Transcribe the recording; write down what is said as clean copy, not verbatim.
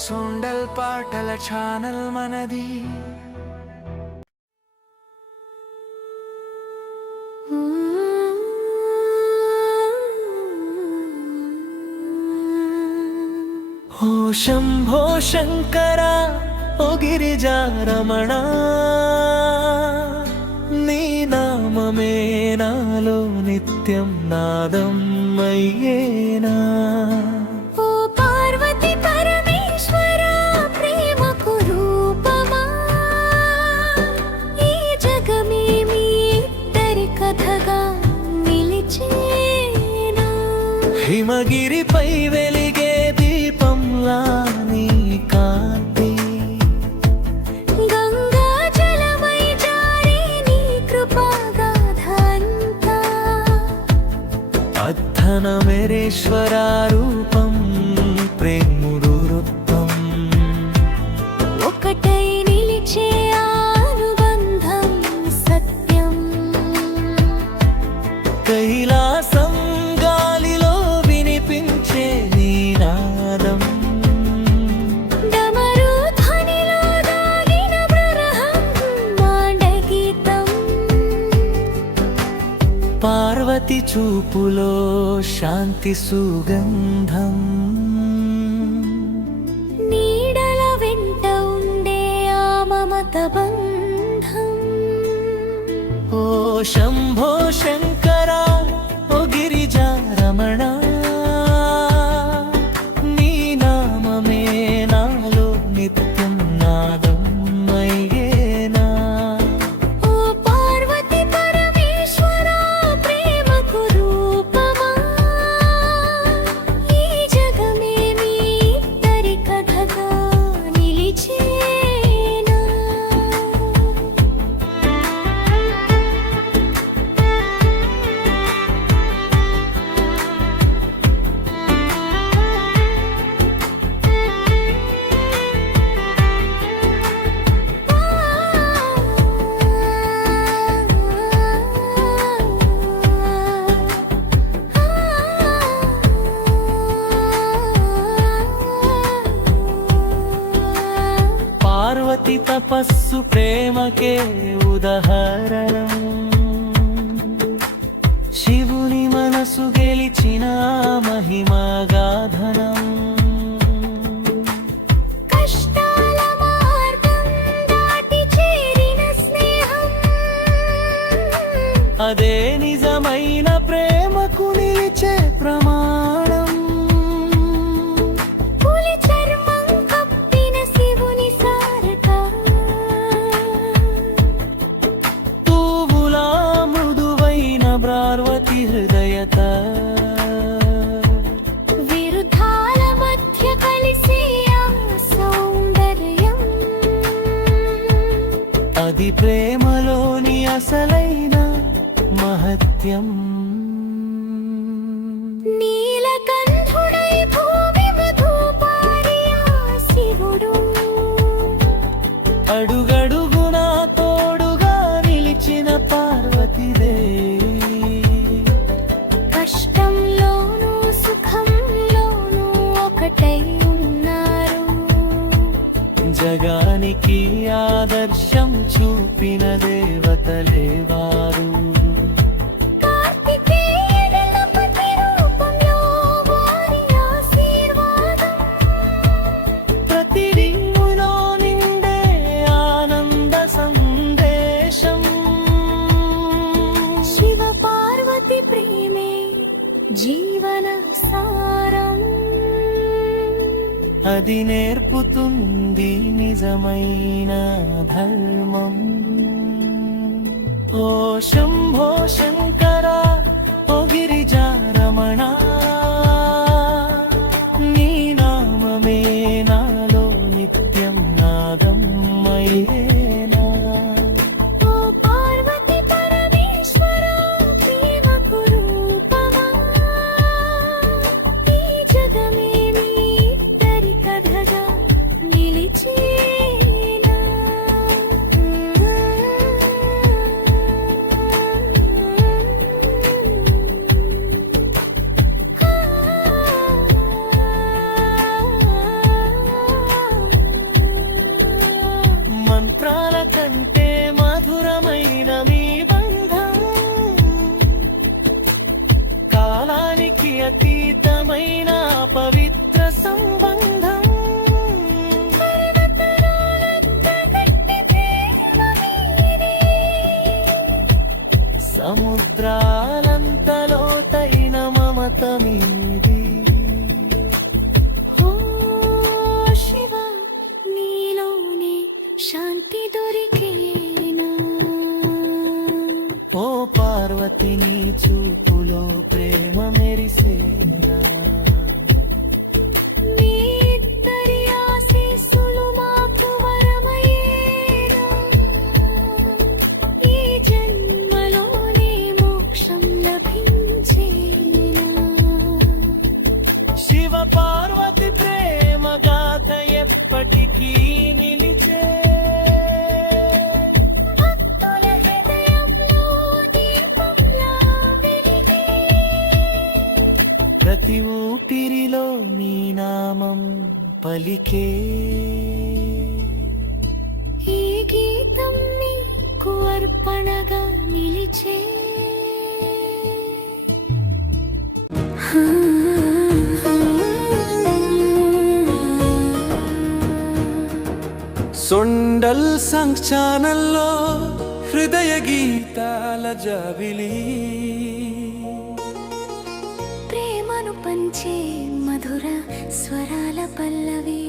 సొండల్ పాటల ఛానల్ మనది. ఓ శంభో శంకర ఓ గిరిజా రమణ, నీ నామమే నాలో నిత్యం నాదం అయ్యేనా. ఓ పార్వతి పరమేశ్వర ప్రేమకు రూపమా, ఈ జగమే మీ ఇద్దరి కథగా నిలిచేనా. హిమగిరిపై వెలిగే దీపంలా నీ కాంతి, గంగా జలమై జారే నీ కృపాగాథంతా. అర్ధనమేశ్వర రూపం ప్రేముడు రూపం, ఒకటై నిలిచే అనుబంధం సత్యం. కైలాసం గాలిలో వినిపించే నీనాదం, డమరు ధ్వనిలో దాగిన బ్రహ్మాండగీతం. పార్వతి చూపులో శాంతి సుగంధం, నీడల వెంట ఉండే ఆ మమత బంధం. ఓ శంభో శంకర ఓ గిరిజా రమణ, నీ నామమే నాలో నిత్యం నాదం అయ్యేనా. ఓ పార్వతి పరమేశ్వర ప్రేమకు రూపమా, ఈ జగమే మీ ఇద్దరి కథగా నిలిచేనా. పార్వతి తపస్సు ప్రేమకే ఉదాహరణం, శివుని మనసు గెలిచిన మహిమగాధనం. కష్టాల మార్గం దాటి చేరిన స్నేహం, అదే నిజమైన ప్రేమకు నిలిచే ప్రమాణం. పులి చర్మం కప్పిన శివుని సారక, తూవులా మృదువైన పార్వతి హృదయత, విరుద్ధాల మధ్య కలిసే ఆ సౌందర్యం. అది ప్రేమలోని అసలైన మహత్యం. నీలకంఠుడై భూమి మధుపారి ఆ శివుడు, అడుగడుగునా తోడుగా నిలిచిన పార్వతీదేవి, కష్టంలోనూ సుఖంలోనూ ఒకటై ఉన్నారు. జగానికి ఆదర్శం చూపిన దేవతలే వారు. కార్తికేయుడి గణపతి రూపంలో వారి ఆశీర్వాదం, ప్రతి దిక్కులో నిండే ఆనంద సందేశం. శివ పార్వతి ప్రేమే జీవన సారం. అది నేర్పుతుంది నిజమైన ధర్మం. ఓ శంభో శంకర ఓ గిరిజా రమణ, నీ నామమే నాలో నిత్యం నాదం అయ్యేనా. ఓ పార్వతి పరమేశ్వర ప్రేమకు రూపమా, ఈ జగమే మీ ఇద్దరి కథగా నిలిచేనా. సంబంధం సముద్రాలంత లోతైన మమత మీది ఓ శివ నీలోనే శాంతి దొరికేనా ఓ పార్వతి నీ చూపులో ప్రేమ మెరిసేనా మీ ఇద్దరి ఆశీస్సులు మాకు వరమయ్యేనా ఈ జన్మలోనే మోక్షం లభించేనా శివ పార్వతి ప్రేమ గాథ ఎప్పటికీ నిలిచే భక్తుల హృదయంలో దీపంలా వెలిగే ప్రతి ఊపిరిలో నీ నామం పలికే ఈ గీతం నీకు అర్పణగా నిలిచే సొండల్ సంగ్ ఛానల్లో హృదయ గీతాల జాబిలి ప్రేమను పంచే మధుర స్వరాల పల్లవి